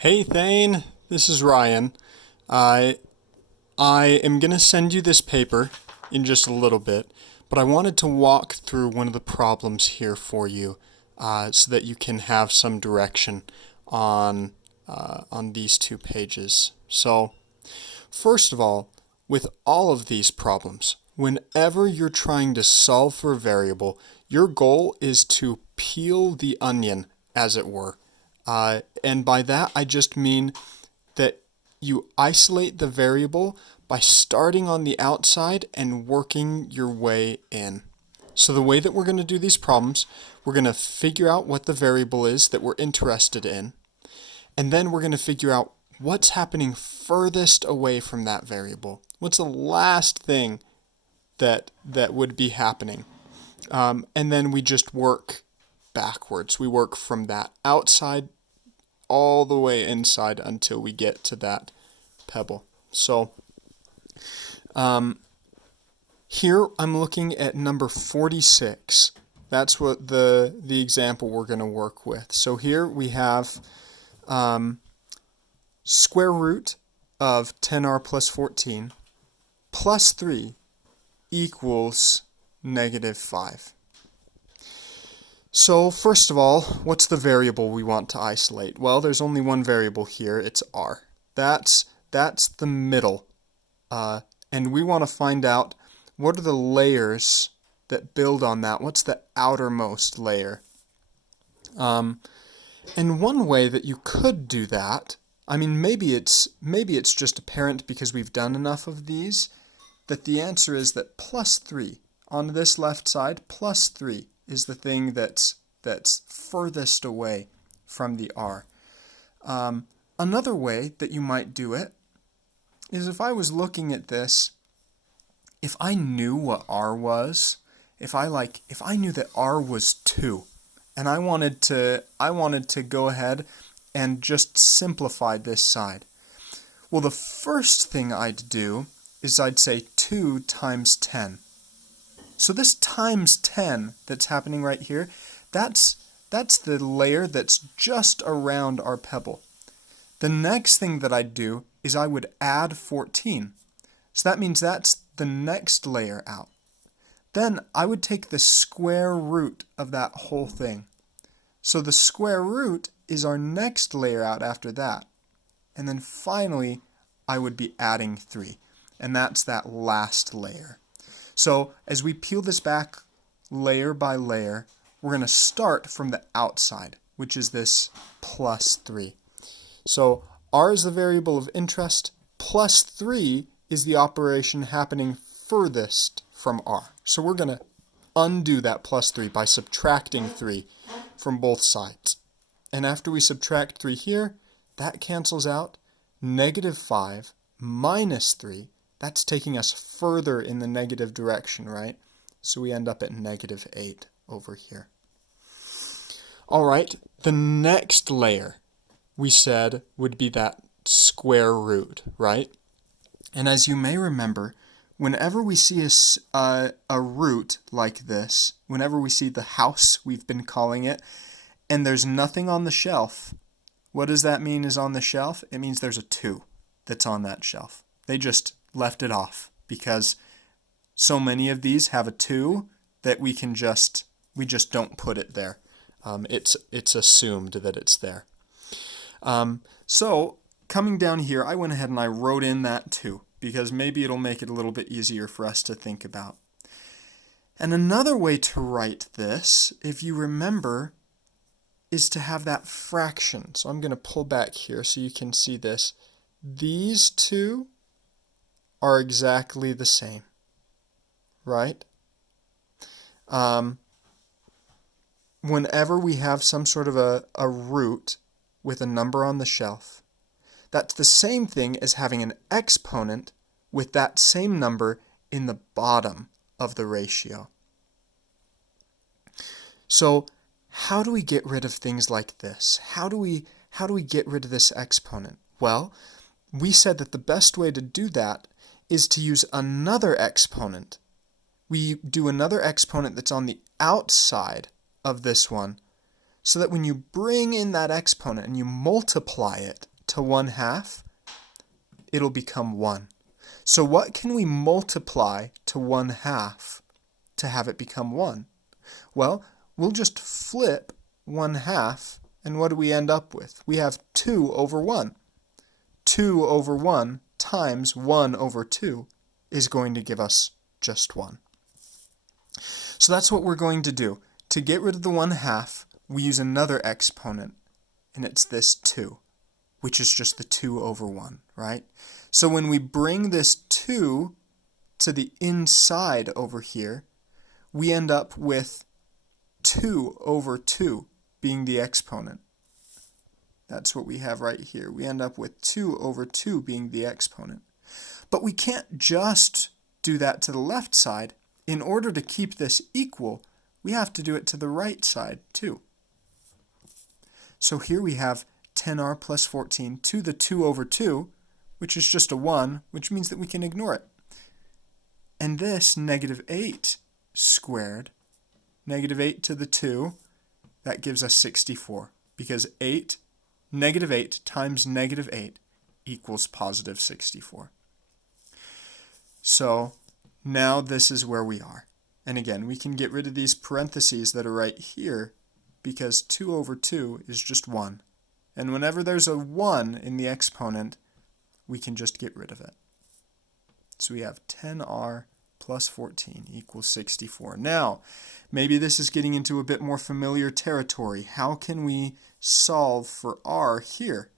Hey Thane, this is Ryan. I I am going to send you this paper in just a little bit, but I wanted to walk through one of the problems here for you so that you can have some direction on on these two pages. So, first of all, with all of these problems, whenever you're trying to solve for a variable, your goal is to peel the onion, as it were. And by that, I just mean that you isolate the variable by starting on the outside and working your way in. So the way that we're going to do these problems, we're going to figure out what the variable is that we're interested in, and then we're going to figure out what's happening furthest away from that variable. What's the last thing that would be happening? And then we just work backwards. We work from that outside all the way inside until we get to that pebble. So here I'm looking at number 46. That's what the example we're going to work with. So here we have square root of 10r plus 14 plus 3 equals negative 5. So first of all, what's the variable we want to isolate? Well, there's only one variable here. It's r. That's the middle. And we want to find out what are the layers that build on that. What's the outermost layer? And one way that you could do that, I mean, maybe it's just apparent because we've done enough of these, that the answer is that plus 3 on this left side, plus 3 is the thing that's furthest away from the r. Another way that you might do it is if I was looking at this, if I knew what r was, if I knew that r was 2, and I wanted to go ahead and just simplify this side. Well, the first thing I'd do is I'd say 2 times 10. So this times 10 that's happening right here, that's the layer that's just around our pebble. The next thing that I'd do is I would add 14. So that means that's the next layer out. Then I would take the square root of that whole thing. So the square root is our next layer out after that. And then finally, I would be adding 3. And that's that last layer. So as we peel this back layer by layer, we're going to start from the outside, which is this plus 3. So r is the variable of interest, plus 3 is the operation happening furthest from r. So we're going to undo that plus 3 by subtracting 3 from both sides. And after we subtract 3 here, that cancels out. Negative 5 minus 3, that's taking us further in the negative direction, right? So we end up at negative 8 over here. All right, the next layer we said would be that square root, right? And as you may remember, whenever we see a root like this, whenever we see the house, we've been calling it, and there's nothing on the shelf, what does that mean is on the shelf? It means there's a 2 that's on that shelf. They just left it off because so many of these have a 2 that we just don't put it there. It's assumed that it's there. So coming down here, I went ahead and I wrote in that 2 because maybe it'll make it a little bit easier for us to think about. And another way to write this, if you remember, is to have that fraction. So I'm going to pull back here so you can see this. These two are exactly the same, right? Whenever we have some sort of a root with a number on the shelf, that's the same thing as having an exponent with that same number in the bottom of the ratio. So how do we get rid of things like this? How do we get rid of this exponent? Well, we said that the best way to do that is to use another exponent. We do another exponent that's on the outside of this one, so that when you bring in that exponent and you multiply it, to 1/2, it'll become 1. So what can we multiply to 1/2 to have it become 1? Well, we'll just flip 1/2, and what do we end up with? We have 2 over 1. 2 over 1 times 1 over 2 is going to give us just 1. So that's what we're going to do. To get rid of the 1/2, we use another exponent, and it's this 2, which is just the 2 over 1, right? So when we bring this 2 to the inside over here, we end up with 2 over 2 being the exponent. That's what we have right here. We end up with 2 over 2 being the exponent. But we can't just do that to the left side. In order to keep this equal, we have to do it to the right side too. So here we have 10r plus 14 to the 2 over 2, which is just a 1, which means that we can ignore it. And this negative 8 squared, negative 8 to the 2, that gives us 64, because negative 8 times negative 8 equals positive 64. So now this is where we are. And again, we can get rid of these parentheses that are right here because 2 over 2 is just 1. And whenever there's a 1 in the exponent, we can just get rid of it. So we have 10r plus 14 equals 64. Now, maybe this is getting into a bit more familiar territory. How can we solve for r here?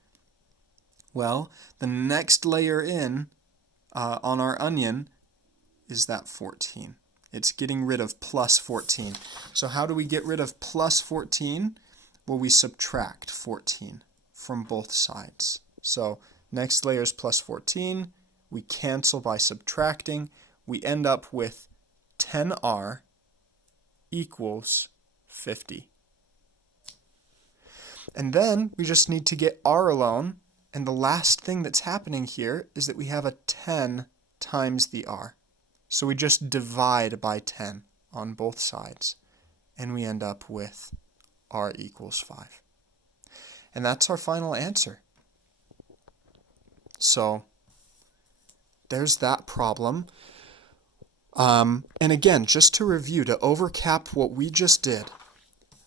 Well, the next layer in on our onion is that 14. It's getting rid of plus 14. So how do we get rid of plus 14? Well, we subtract 14 from both sides. So next layer is plus 14. We cancel by subtracting. We end up with 10r equals 50. And then we just need to get r alone. And the last thing that's happening here is that we have a 10 times the r. So we just divide by 10 on both sides. And we end up with r equals 5. And that's our final answer. So there's that problem. And again, just to review, to overcap what we just did,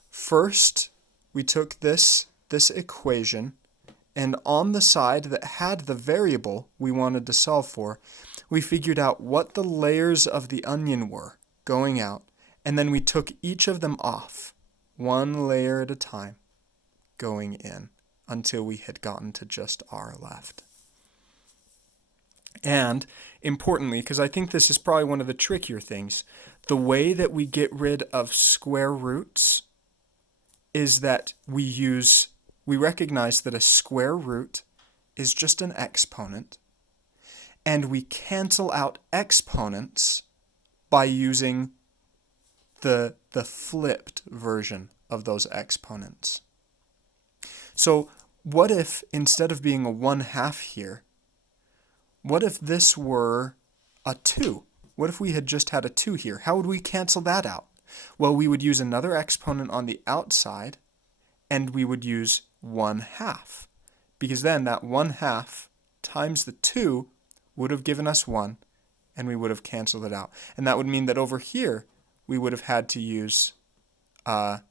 first we took this equation, and on the side that had the variable we wanted to solve for, we figured out what the layers of the onion were going out, and then we took each of them off, one layer at a time, going in, until we had gotten to just r left. And importantly, because I think this is probably one of the trickier things, the way that we get rid of square roots is that we recognize that a square root is just an exponent, and we cancel out exponents by using the flipped version of those exponents. So what if, instead of being a 1/2 here, what if this were a 2? What if we had just had a 2 here? How would we cancel that out? Well, we would use another exponent on the outside, and we would use 1/2. Because then that 1/2 times the 2 would have given us 1, and we would have canceled it out. And that would mean that over here, we would have had to use a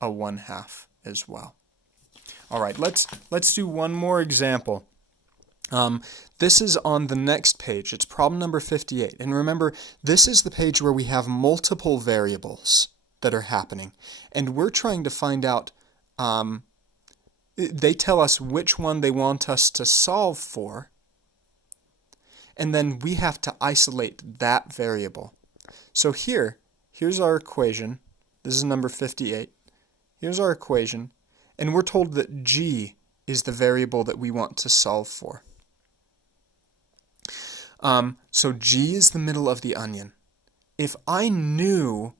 1/2 as well. All right, let's do one more example. This is on the next page. It's problem number 58. And remember, this is the page where we have multiple variables that are happening. And we're trying to find out, they tell us which one they want us to solve for. And then we have to isolate that variable. So here's our equation. This is number 58. Here's our equation. And we're told that g is the variable that we want to solve for. So g is the middle of the onion. If I knew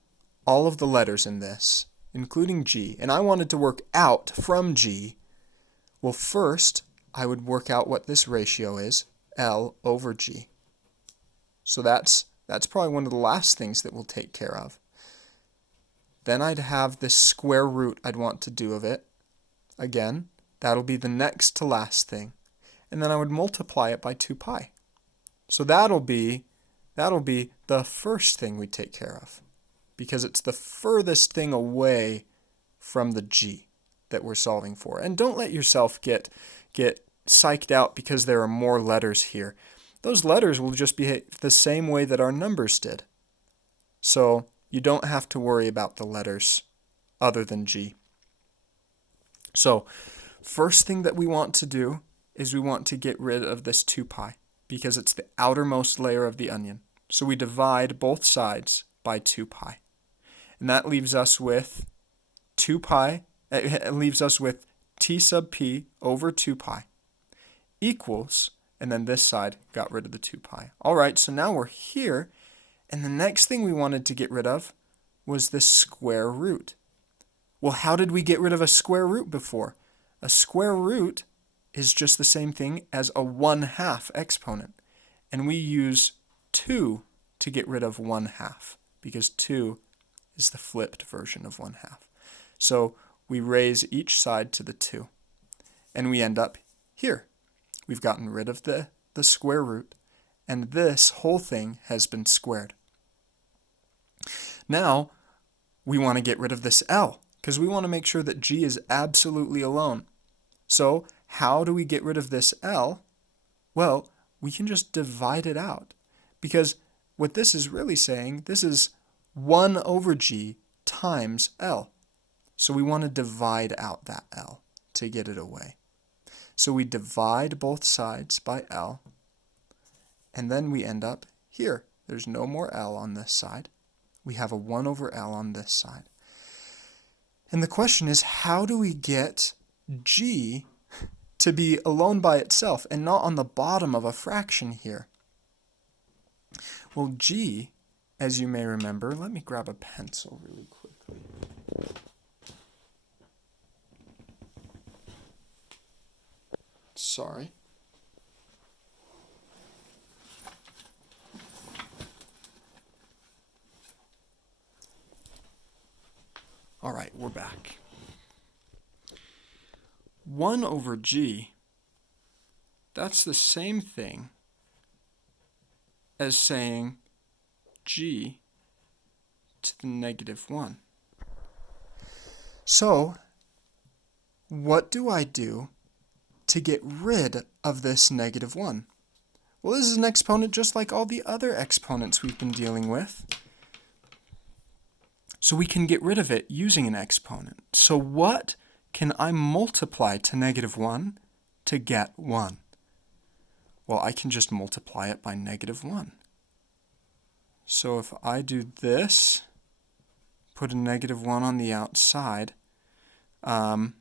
all of the letters in this, including g, and I wanted to work out from g, well, first I would work out what this ratio is, L over g. So that's probably one of the last things that we'll take care of. Then I'd have this square root I'd want to do of it. Again, that'll be the next to last thing. and then I would multiply it by 2 pi. So that'll be the first thing we take care of, because it's the furthest thing away from the g that we're solving for. And don't let yourself get psyched out because there are more letters here. Those letters will just behave the same way that our numbers did. So you don't have to worry about the letters other than g. So first thing that we want to do is we want to get rid of this 2 pi because it's the outermost layer of the onion. So we divide both sides by 2 pi. And that leaves us with 2 pi, it leaves us with t sub p over 2 pi equals, and then this side got rid of the 2 pi. All right, so now we're here, and the next thing we wanted to get rid of was the square root. Well, how did we get rid of a square root before? A square root is just the same thing as a 1/2 exponent, and we use 2 to get rid of 1/2 because 2 is the flipped version of 1/2. So we raise each side to the 2, and we end up here. We've gotten rid of the square root, and this whole thing has been squared. Now, we want to get rid of this L, because we want to make sure that G is absolutely alone. So, how do we get rid of this L? Well, we can just divide it out, because what this is really saying, this is 1 over G times L. So we want to divide out that L to get it away. So we divide both sides by L, and then we end up here. There's no more L on this side. We have a 1 over L on this side. And the question is, how do we get G to be alone by itself and not on the bottom of a fraction here? Well, G, as you may remember, let me grab a pencil really quickly. Sorry. All right, we're back. 1 over G, that's the same thing as saying G to the negative 1. So, what do I do to get rid of this negative 1? Well, this is an exponent just like all the other exponents we've been dealing with. So we can get rid of it using an exponent. So what can I multiply to negative 1 to get 1? Well, I can just multiply it by negative 1. So if I do this, put a negative 1 on the outside, then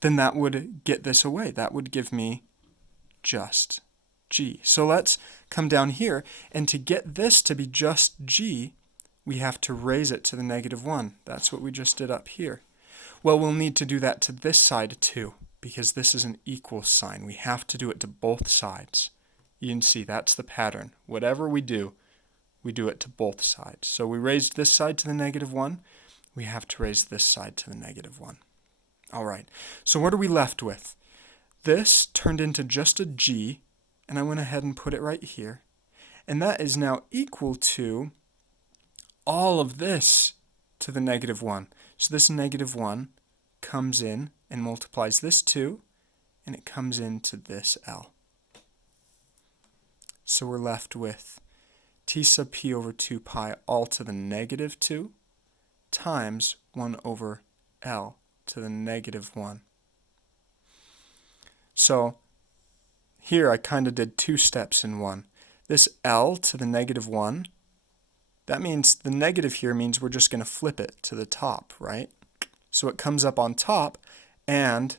that would get this away. That would give me just G. So let's come down here, and to get this to be just G, we have to raise it to the negative 1. That's what we just did up here. Well, we'll need to do that to this side too, because this is an equal sign. We have to do it to both sides. You can see that's the pattern. Whatever we do it to both sides. So we raised this side to the negative 1. We have to raise this side to the negative 1. All right, so what are we left with? This turned into just a G, and I went ahead and put it right here. And that is now equal to all of this to the negative 1. So this negative 1 comes in and multiplies this 2, and it comes into this L. So we're left with t sub p over 2 pi all to the negative 2 times 1 over L to the negative 1. So here I kind of did 2 steps in one. This L to the negative 1, that means the negative here means we're just going to flip it to the top, right? So it comes up on top, and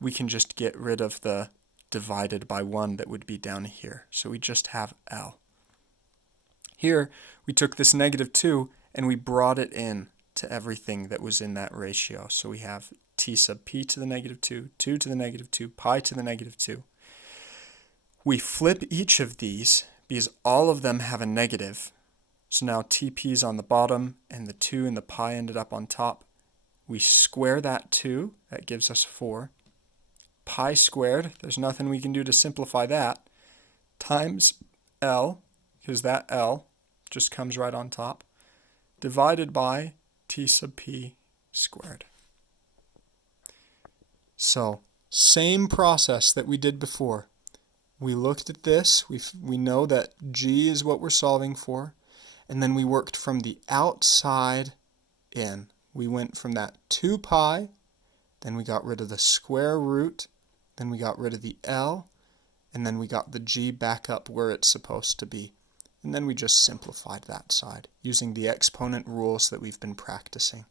we can just get rid of the divided by 1 that would be down here. So we just have L. Here, we took this negative 2, and we brought it in to everything that was in that ratio. So we have t sub p to the negative 2, 2 to the negative 2, pi to the negative 2. We flip each of these because all of them have a negative. So now TP is on the bottom, and the 2 and the pi ended up on top. We square that 2, that gives us 4. pi squared, there's nothing we can do to simplify that, times L, because that L just comes right on top, divided by t sub p squared. So, same process that we did before. We looked at this, we know that g is what we're solving for, and then we worked from the outside in. We went from that 2 pi, then we got rid of the square root, then we got rid of the L, and then we got the g back up where it's supposed to be. And then we just simplified that side using the exponent rules that we've been practicing.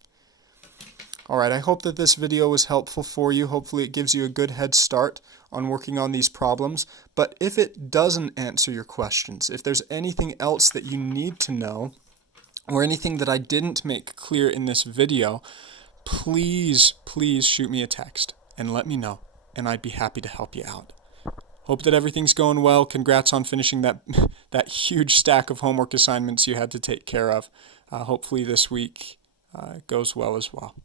Alright, I hope that this video was helpful for you. Hopefully it gives you a good head start on working on these problems. But if it doesn't answer your questions, if there's anything else that you need to know, or anything that I didn't make clear in this video, please shoot me a text and let me know, and I'd be happy to help you out. Hope that everything's going well. Congrats on finishing that huge stack of homework assignments you had to take care of. Hopefully this week goes well as well.